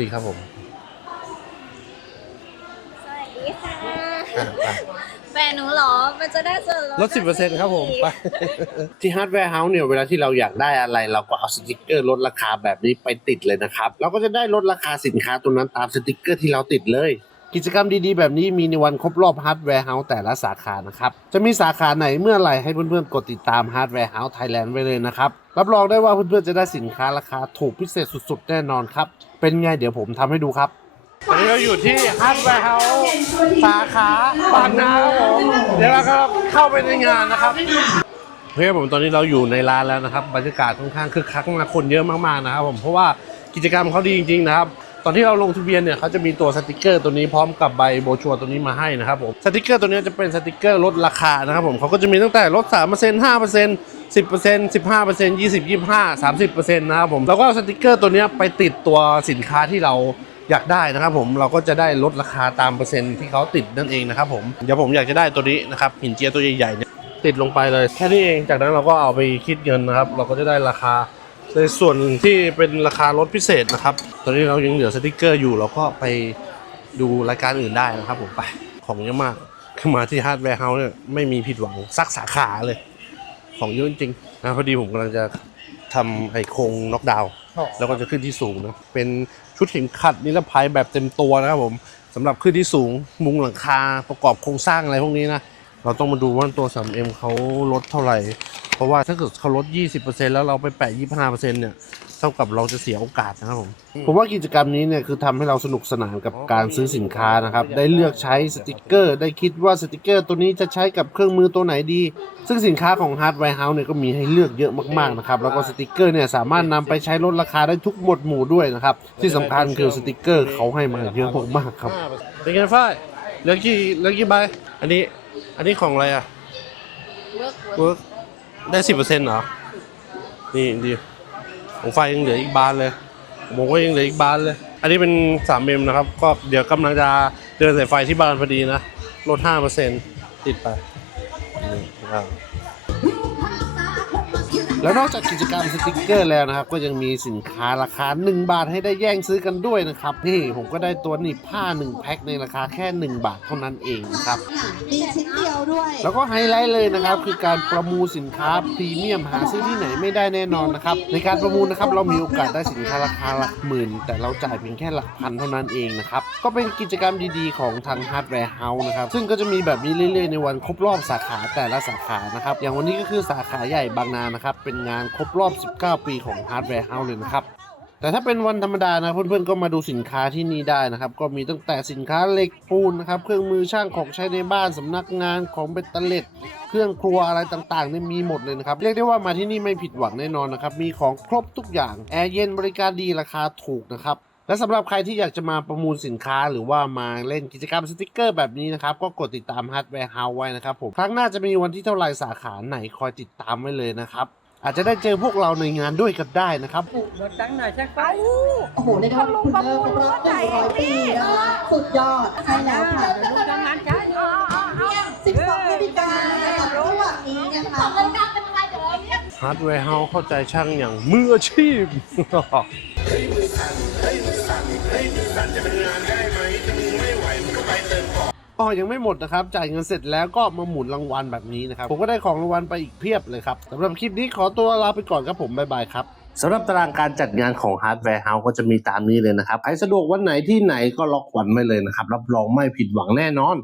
ดีครับผมสวัสดีค่ะอะไปแฟนหนูเหรอ มันจะได้ส่วนลดลดสิบเปอร์เซ็นต์ครับผมไป ที่ฮาร์ดแวร์เฮาส์เนี่ยเวลาที่เราอยากได้อะไร เราก็เอาสติกเกอร์ลดราคาแบบนี้ไปติดเลยนะครับ เราก็จะได้ลดราคาสินค้าตัวนั้นตามสติกเกอร์ที่เราติดเลย กิจกรรมดีๆ แบบนี้มีในวันครบรอบฮาร์ดแวร์เฮาส์แต่ละสาขานะครับ จะมีสาขาไหนเมื่อไหร่ให้เพื่อนๆ กดติดตามฮาร์ดแวร์เฮาส์ไทยแลนด์ไว้เลยนะครับ รับรองได้ว่าเพื่อนๆ จะได้สินค้าราคาถูกพิเศษสุดๆ แน่นอนครับ เป็นไงเดี๋ยวผมทำให้ดูครับตอนนี้เราอยู่ที่ฮาร์ดแวร์เฮาส์สาขาบางนาครับผมเดี๋ยวเราก็เข้าไปในงานนะครับเฮ้ยผมตอนนี้เราอยู่ในร้านแล้วนะครับบรรยากาศค่อนข้างคึกคักมากคนเยอะมากๆนะครับผมเพราะว่ากิจกรรมเขาดีจริงๆนะครับ ตอนที่เราลงทะเบียนเนี่ยเขาจะมีตัวสติกเกอร์ตัวนี้พร้อมกับใบโบชัวตัวนี้มาให้นะครับผมสติกเกอร์ตัวนี้จะเป็นสติกเกอร์ลดราคานะครับผมเขาก็จะมีตั้งแต่ลด 3% 5% 10% 15% 20 25 30%นะครับผมแล้วก็เอาสติกเกอร์ตัวนี้ไปติดตัวสินค้าที่เราอยากได้นะครับผมเราก็จะได้ลดราคาตามเปอร์เซ็นต์ที่เขาติดนั่นเองนะครับผมเดี๋ยวผมอยากจะได้ตัวนี้นะครับหินเจียตัวใหญ่ๆเนี่ยติดลงไปเลย แค่นี้เองจากนั้นเราก็เอาไปคิดเงินนะครับ เราก็จะได้ราคา ในส่วนที่เป็นราคาลดพิเศษนะครับ ตอนนี้เรายังเหลือสติกเกอร์อยู่เราก็ไปดูรายการอื่นได้นะครับผมไปของเยอะมากคือมาที่ฮาร์ดแวร์เฮาส์เนี่ยไม่มีผิดหวังสักสาขาเลย ของเยอะจริงๆนะพอดีผมกำลังจะทำไอโครงน็อกดาวน์แล้วก็จะขึ้นที่สูงนะเป็นชุดเข็มขัดนิรภัยแบบเต็มตัวนะครับผมสำหรับขึ้นที่สูงมุงหลังคาประกอบโครงสร้างอะไรพวกนี้นะ เราต้องมาดูว่าตัว 3M เขาลดเท่าไหร่ เพราะว่าถ้าเกิดเขาลด 20%แล้วเราไปแปะ 25%เนี่ยเท่ากับเราจะเสียโอกาสนะครับผม ผมว่ากิจกรรมนี้เนี่ยคือทำให้เราสนุกสนานกับการซื้อสินค้านะครับ ได้เลือกใช้สติกเกอร์ ได้คิดว่าสติกเกอร์ตัวนี้จะใช้กับเครื่องมือตัวไหนดี ซึ่งสินค้าของ Hardware House เนี่ยก็มีให้เลือกเยอะมากๆนะครับ แล้วก็สติกเกอร์เนี่ยสามารถนำไปใช้ลดราคาได้ทุกหมวดหมู่ด้วยนะครับ ที่สำคัญคือสติกเกอร์เขาให้มาเยอะมากๆครับ เป็นไงฝ้ายเหลือกี่เหลือกี่ใบ อันนี้ อันนี้ของอะไรอะเวิร์กเวิร์กได้สิบเปอร์เซ็นต์เหรอ นี่ดีของไฟยังเหลืออีกบานเลยผมก็ยังเหลืออีกบานเลย อันนี้เป็นสามเมมนะครับ ก็เดี๋ยวกำลังจะเดินสายไฟที่บ้านพอดีนะ ลดห้าเปอร์เซ็นต์ติดไปนี่ครับ แล้วนอกจากกิจกรรมสติกเกอร์แล้วนะครับ ก็ยังมีสินค้าราคา 1 บาทให้ได้แย่งซื้อกันด้วยนะครับ นี่ผมก็ได้ตัวหนีบผ้า 1 แพ็คในราคาแค่ 1 บาทเท่านั้นเองนะครับ มีชิ้นเดียวด้วย แล้วก็ไฮไลท์เลยนะครับ คือการประมูลสินค้าพรีเมียมหาซื้อที่ไหนไม่ได้แน่นอนนะครับ ในการประมูลนะครับเรามีโอกาสได้สินค้าราคาหลักหมื่น แต่เราจ่ายเพียงแค่หลักพันเท่านั้นเองนะครับก็เป็นกิจกรรมดีๆ ของทางฮาร์ดแวร์เฮาส์นะครับซึ่งก็จะมีแบบนี้เรื่อยๆในวันครบรอบสาขาแต่ละสาขานะครับอย่างวันนี้ก็คือสาขาใหญ่บางนานะครับเป็นงานครบรอบ 19 ปีของฮาร์ดแวร์เฮาส์เลยนะครับ แต่ถ้าเป็นวันธรรมดานะเพื่อนๆก็มาดูสินค้าที่นี่ได้นะครับ ก็มีตั้งแต่สินค้าเหล็กปูนนะครับ เครื่องมือช่างของใช้ในบ้านสำนักงานของเบตเตอร์เล็ดเครื่องครัวอะไรต่างๆเนี่ยมีหมดเลยนะครับ เรียกได้ว่ามาที่นี่ไม่ผิดหวังแน่นอนนะครับ มีของครบทุกอย่างแอร์เย็นบริการดีราคาถูกนะครับและสำหรับใครที่อยากจะมาประมูลสินค้าหรือว่ามาเล่นกิจกรรมสติกเกอร์แบบนี้นะครับ ก็กดติดตามฮาร์ดแวร์เฮาส์ไว้นะครับผม ครั้งหน้าจะมีวันที่เท่าไหร่สาขาไหนคอยติดตามไว้เลยนะครับ อาจจะได้เจอพวกเราในงานด้วยกันได้นะครับรถจังหน่อยชักไปโอ้โหในวันคุณเลิกครบรอบหนึ่งร้อยปีนะคะสุดยอดใช่แล้วค่ะรถจังงานใช่12นาฬิกานะคะระหว่างนี้นะคะ ฮาร์ดแวร์เฮาเข้าใจช่างอย่างมืออาชีพ เฮ้ยมือ๋อสั่นเฮ้ยมือสั่นจะเป็นงานไม่ อ๋อยังไม่หมดนะครับ จ่ายเงินเสร็จแล้วก็มาหมุนรางวัลแบบนี้นะครับ ผมก็ได้ของรางวัลไปอีกเพียบเลยครับสำหรับคลิปนี้ขอตัวลาไปก่อนครับผมบ๊ายบายครับสำหรับตารางการจัดงานของ Hardware House ก็จะมีตามนี้เลยนะครับ ใครสะดวกวันไหนที่ไหนก็ล็อกวันไว้เลยนะครับ รับรองไม่ผิดหวังแน่นอน